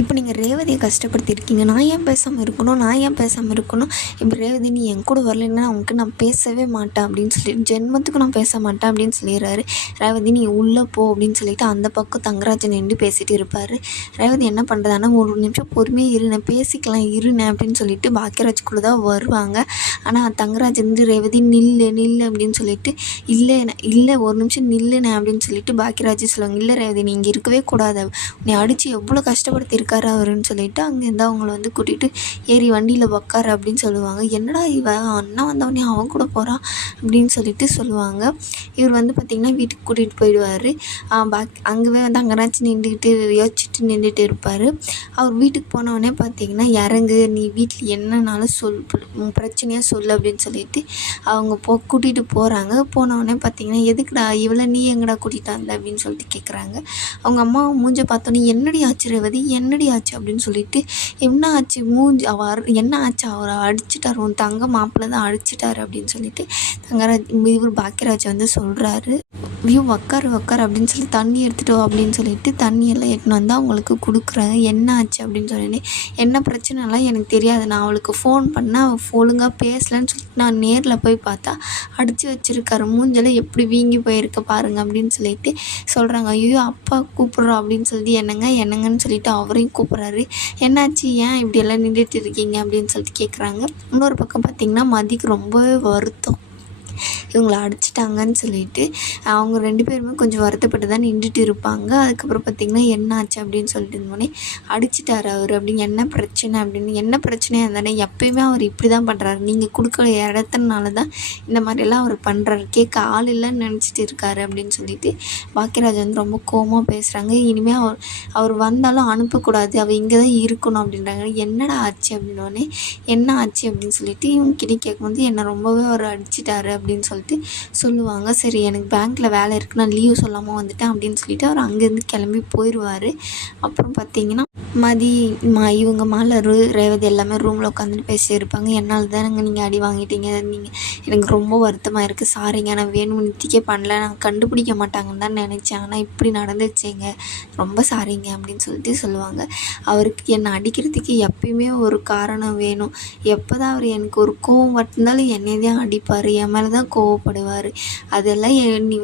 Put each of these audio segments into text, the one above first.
இப்போ நீங்கள் ரேவதியை கஷ்டப்படுத்தியிருக்கீங்க. நான் ஏன் பேசாமல் இருக்கணும்? இப்போ ரேவதி நீ என் கூட வரலைன்னா அவனுக்கு நான் பேசவே மாட்டேன் அப்படின்னு சொல்லி ஜென்மத்துக்கு நான் பேச மாட்டேன் அப்படின்னு சொல்லிடுறாரு. ரேவதி நீ உள்ளே போ அப்படின்னு சொல்லிட்டு அந்த பக்கம் தங்கராஜன் நின்று பேசிகிட்டு இருப்பார். ரேவதி என்ன பண்ணுறதானா, ஒரு நிமிஷம் பொறுமையாக இருண்ணே, பேசிக்கலாம் இருண்ணே அப்படின்னு சொல்லிட்டு பாக்கியராஜ்குள்ளே தான் வருவாங்க. ஆனால் தங்கராஜ் வந்து ரேவதி நில்லு அப்படின்னு சொல்லிட்டு இல்லை ஒரு நிமிஷம் நில்லுண்ணே அப்படின்னு சொல்லிட்டு பாக்கியராஜ் சொல்லுவாங்க. இல்லை ரேவதி நீ இங்கே இருக்கவே கூடாது, நீ அடித்து எவ்வளோ கஷ்டப்படுத்தியிருக்காரு அவருன்னு சொல்லிட்டு அங்கேருந்து அவங்கள வந்து கூட்டிகிட்டு ஏறி வண்டியில் உக்காரு அப்படின்னு சொல்லுவாங்க. என்னடா அண்ணா வந்தவொடனே அவன் கூட போகிறான் அப்படின்னு சொல்லிட்டு சொல்லுவாங்க. இவர் வந்து பார்த்திங்கன்னா வீட்டுக்கு கூட்டிகிட்டு போயிடுவார். அங்கேவே வந்து அங்கனாச்சும் யோசிச்சுட்டு இருப்பார். அவர் வீட்டுக்கு போனவொடனே பார்த்திங்கன்னா இறங்கு, நீ வீட்டில் என்னன்னாலும் பிரச்சனையாக சொல்லு அப்படின்னு சொல்லிட்டு அவங்க கூட்டிகிட்டு போகிறாங்க. போனவொடனே பார்த்திங்கன்னா எதுக்குடா இவளை நீ எங்கடா கூட்டிகிட்டு வந்த அப்படின்னு சொல்லிட்டு கேட்குறாங்க. அவங்க அம்மா மூஞ்ச பார்த்தோன்னே என்னடி ஆச்சு ரேவதி, என்னடி ஆச்சு அப்படின்னு சொல்லிட்டு என்ன ஆச்சு என்ன ஆச்சு, அவரை அடிச்சிட்டாரு, உன் தங்க மாப்பிள்ளை தான் அடிச்சிட்டாரு அப்படின்னு சொல்லிட்டு இவர் பாக்கியராஜ் வந்து சொல்கிறாரு. உக்காரு அப்படின்னு சொல்லி தண்ணி எடுத்துகிட்டு வா அப்படின்னு சொல்லிட்டு தண்ணியெல்லாம் எடுத்துன்னு வந்து அவங்களுக்கு கொடுக்குறாங்க. என்ன ஆச்சு அப்படின்னு சொல்லிட்டு என்ன பிரச்சனைலாம் எனக்கு தெரியாது, நான் அவளுக்கு ஃபோன் பண்ணேன், அவள் ஒழுங்காக பேசலன்னு சொல்லிட்டு நான் நேரில் போய் பார்த்தா அடித்து வச்சுருக்காரு, மூஞ்செல்லாம் எப்படி வீங்கி போயிருக்க பாருங்க அப்படின்னு சொல்லிட்டு சொல்கிறாங்க. ஐயோ அப்பா கூப்பிட்றோம் அப்படின்னு சொல்லிட்டு என்னங்கன்னு சொல்லிட்டு அவரையும் கூப்பிட்றாரு. என்னாச்சு, ஏன் இப்படியெல்லாம் நின்றுட்டு இருக்கீங்க அப்படின்னு சொல்லிட்டு கேட்குறாங்க. இன்னொரு பக்கம் பார்த்திங்கன்னா மதிக்கு ரொம்பவே வருத்தம், இவங்கள அடிச்சிட்டாங்கன்னு சொல்லிட்டு அவங்க 2 பேருமே கொஞ்சம் வருத்தப்பட்டு தான் நின்றுட்டு இருப்பாங்க. அதுக்கப்புறம் பார்த்திங்கன்னா என்ன ஆச்சு அப்படின்னு சொல்லிட்டு இருந்தோடனே அடிச்சிட்டாரு அவர் அப்படின்னு. என்ன பிரச்சனையாக இருந்தானே எப்பயுமே அவர் இப்படி தான் பண்ணுறாரு, நீங்கள் கொடுக்குற இடத்துனால தான் இந்த மாதிரியெல்லாம் அவர் பண்ணுறாரு, கேட்க ஆள் இல்லைன்னு நினச்சிட்டு இருக்காரு அப்படின்னு சொல்லிட்டு பாக்கியராஜ் வந்து ரொம்ப கோவமாக பேசுகிறாங்க. இனிமேல் அவர் வந்தாலும் அனுப்பக்கூடாது, அவள் இங்கே தான் இருக்கணும் அப்படின்றாங்க. என்னடா ஆச்சு அப்படின்னோடனே என்ன ஆச்சு அப்படின்னு சொல்லிட்டு இவங்க கிட்டே கேட்கும்போது என்னை ரொம்பவே அவர் அடிச்சிட்டாரு அப்படின்னு சொல்லிட்டு சொல்லுவாங்க. சரி எனக்கு பேங்க்கில் வேலை இருக்குது, நான் லீவ் சொல்லாமல் வந்துட்டேன் அப்படின்னு சொல்லிட்டு அவர் அங்கேருந்து கிளம்பி போயிடுவார். அப்புறம் பார்த்திங்கன்னா இவங்க மாலரு ரேவதி எல்லாமே ரூமில் உட்காந்துட்டு பேசிட்டு இருப்பாங்க. என்னால் தானங்க நீங்கள் அடி வாங்கிட்டீங்க, நீங்கள் எனக்கு ரொம்ப வருத்தமாக இருக்குது, சாரிங்க, நான் வேணும்னுத்திக்கே பண்ணல, நான் கண்டுபிடிக்க மாட்டாங்கன்னு தான் நினச்சேன், ஆனால் இப்படி நடந்துச்சுங்க, ரொம்ப சாரிங்க அப்படின்னு சொல்லிட்டு சொல்லுவாங்க. அவருக்கு என்னை அடிக்கிறதுக்கு எப்பயுமே ஒரு காரணம் வேணும், எப்போ தான் அவர் எனக்கு ஒரு கோவம் வட்டிருந்தாலும் என்னை தான் அடிப்பார், என் மேலே தான் கோவப்படுவார், அதெல்லாம் நீ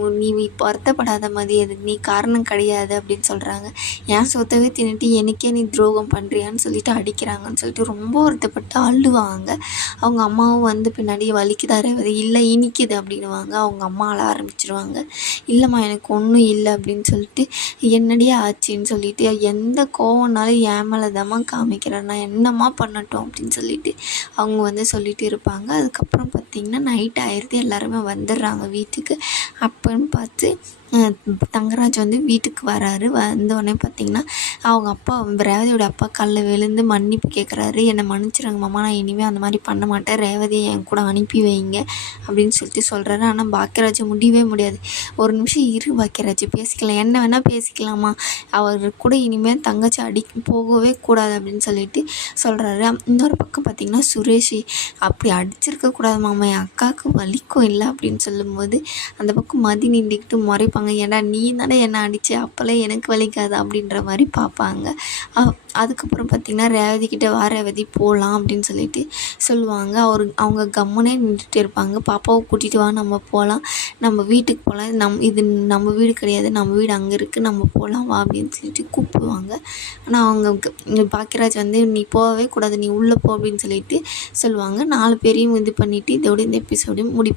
வருத்தப்படாத மாதிரி, அது நீ காரணம் கிடையாது அப்படின்னு சொல்கிறாங்க. ஏன் சொத்தவே தின்னுட்டு எனக்கே நீ துரோகம் பண்ணுறியான்னு சொல்லிட்டு அடிக்கிறாங்கன்னு சொல்லிட்டு ரொம்ப வருத்தப்பட்டு அழுவாங்க. அவங்க அம்மாவும் வந்து பின்னாடி வலிக்குதா ரேவதி, இல்லை இனிக்குது அப்படின்னுவாங்க. அவங்க அம்மா அழ ஆரம்பிச்சிருவாங்க. இல்லைம்மா எனக்கு ஒன்றும் இல்லை அப்படின்னு சொல்லிட்டு என்னடியே ஆச்சுன்னு சொல்லிட்டு எந்த கோவம்னாலும் என் மேலே தாம்மா காமிக்கிறேன், நான் என்னம்மா பண்ணட்டும் அப்படின்னு சொல்லிட்டு அவங்க வந்து சொல்லிட்டு இருப்பாங்க. அதுக்கப்புறம் பார்த்திங்கன்னா நைட் ஆயிடுது, எல்லாருமே வந்துடுறாங்க வீட்டுக்கு. அப்போன்னு பார்த்து தங்கராஜ் வந்து வீட்டுக்கு வராரு. வந்தோடனே பார்த்திங்கன்னா அவங்க அப்பா ரேவதியோட அப்பா காலில் விழுந்து மன்னிப்பு கேட்குறாரு. என்னை மன்னிச்சிடுங்க மாமா, நான் இனிமேல் அந்த மாதிரி பண்ண மாட்டேன், ரேவதியை என் கூட அனுப்பி வைங்க அப்படின்னு சொல்லிட்டு சொல்கிறாரு. ஆனால் பாக்கியராஜ் முடியவே முடியாது, ஒரு நிமிஷம் இரு பாக்கியராஜ், பேசிக்கலாம், என்ன வேணால் பேசிக்கலாமா, அவர் கூட இனிமேல் தங்கச்சி போகவே கூடாது அப்படின்னு சொல்லிட்டு சொல்கிறாரு. இன்னொரு பக்கம் பார்த்திங்கன்னா சுரேஷ் அப்படி அடிச்சிருக்க கூடாது மாமா, என் அக்காவுக்கு வலிக்கும் இல்லை அப்படின்னு சொல்லும்போது அந்த பக்கம் மதி நின்றுக்கிட்டு முறைப்பாங்க. ஏன்னா நீ தானே என்னை அடிச்சு, அப்போல்லாம் எனக்கு வலிக்காது அப்படின்ற மாதிரி பார்ப்பாங்க. அதுக்கப்புறம் பார்த்திங்கன்னா ரேவதி கிட்டே ரேவதி போகலாம் அப்படின்னு சொல்லிட்டு சொல்லுவாங்க. அவங்க கம்முனே நின்றுட்டு இருப்பாங்க. பாப்பாவை கூட்டிகிட்டு வா, நம்ம போகலாம், நம்ம வீட்டுக்கு போகலாம், இது நம்ம வீடு கிடையாது, நம்ம வீடு அங்கே இருக்குது, நம்ம போகலாம் வா அப்படின்னு சொல்லிட்டு கூப்பிடுவாங்க. ஆனால் அவங்க பாக்கியராஜ் வந்து நீ போகவே கூடாது, நீ உள்ளே போ அப்படின்னு சொல்லிட்டு சொல்லுவாங்க. 4 பேரையும் இது பண்ணிவிட்டு இதோட இந்த எபிசோடையும் முடிப்பாங்க.